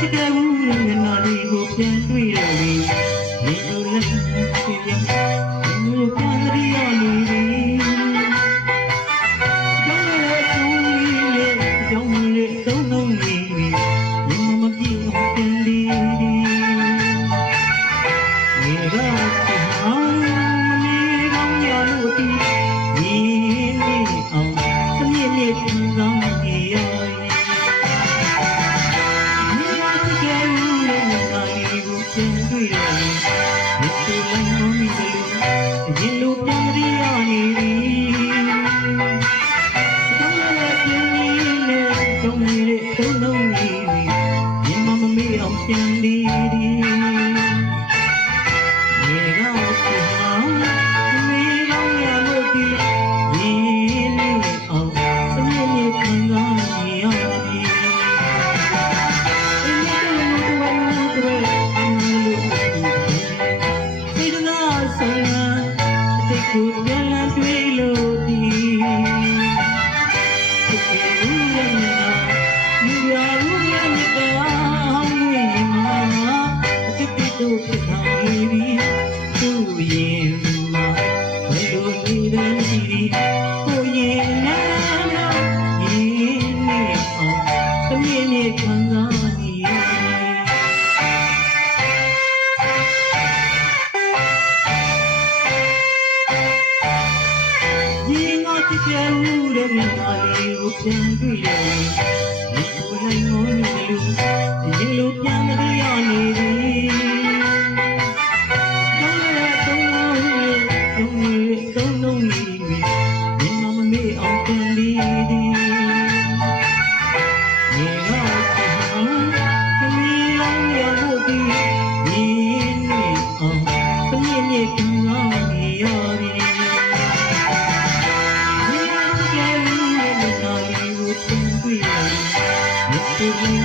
ချစ်တဲ့ဘူးမျက်နှာလေးကိုပြန်တွေ့ရလေနေလိုလက်ချစ်ရဘူးပြန်ရနေလေကြောင်းလေးတုံးလုံးလေးမြမမပြေအောင်ပြန်လေနေရာအောင်နေကောင်းရလို့ဒီနေနေအောင်သမီးလေးပြန်ကောင်းနေရပြန်တွေ့ရလေဒီလိုလိုက်မမီတယ်ဒီလိုပြန်ရရနေပြီတုံးရပြင်းနေတုံးလုံးနေမြမမမေးအောင်ပြန်လေဒီနေတော့ဟာမေးကောင်းရလို့ဒီနေနေအောင်သမီးလေးခံစားနေရပြီကိုပြန်လာတွေ့လို့ဒီဒီလူရနာလူရလူရမြတ်တာဟောင်းဝေးမှာအတိတ်တို့ဖြစ်ထားပြီသူရင်မှာဘယ်လိုနေတယ်ဒီကိုရင်နာရင်းနေအောင်သမီးလေးခံစားနေရပြန်လို့တဲ့မျက်နှာလေးကိုပြန်တွေ့ရလေဒီကိုလိုက်မောနေလို့ဒီလိုပြန်မရနေပြီတုံးလုံးနေပြီမြမမမေးအောင်ပြန်လေဒီနေတော့သမီးလောင်းရဖို့ဒီနေနေအောင်သမီးမြေကံကောင်းနေရပြီဒီ